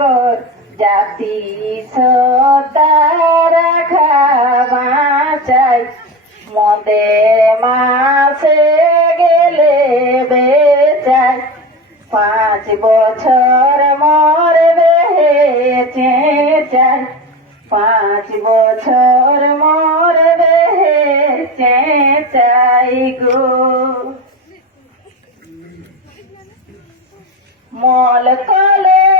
চাকর জাতি সতার খাওয়া চাই। মদের মাসে গেলে বেচাই। পাঁচ বছর মরবে হেঁচে চাই। পাঁচ বছর মরবে হেঁচে চাই গো। মল কলে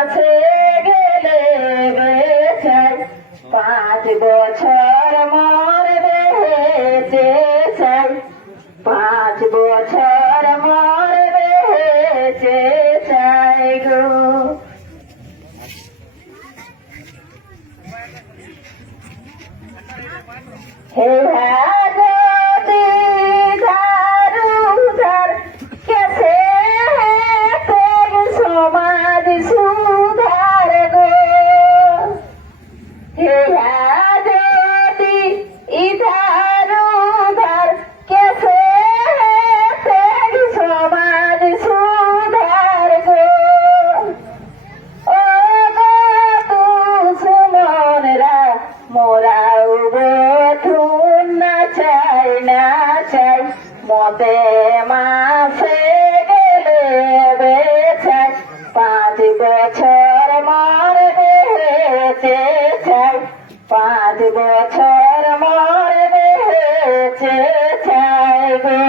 Hey, চাই মতে মাসে গেলে বেছাই পাঁচ বছর মার বেহেছে চাই। পাঁচ বছর মার বেহেছে চাই গো।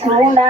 सुना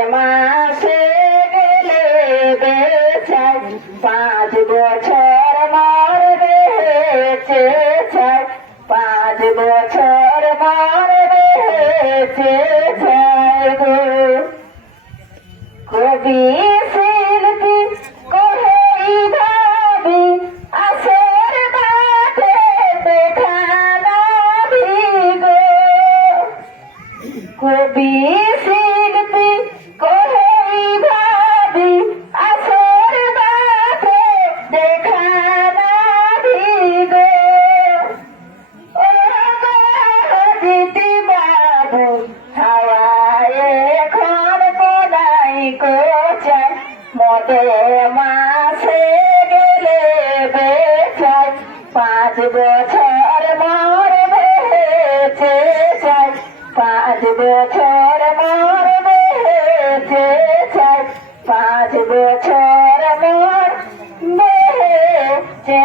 বছর মার বেচে চাই গো কবি শিল্পী কহেই ভাবি আসের বাটে দেখানা কবি মতে মাসে গেলে বেচাই, পাঁচ বছর মর বেছে চাই পাঁচ বছর মর বেছে চাই পাঁচ বছর মর বেছে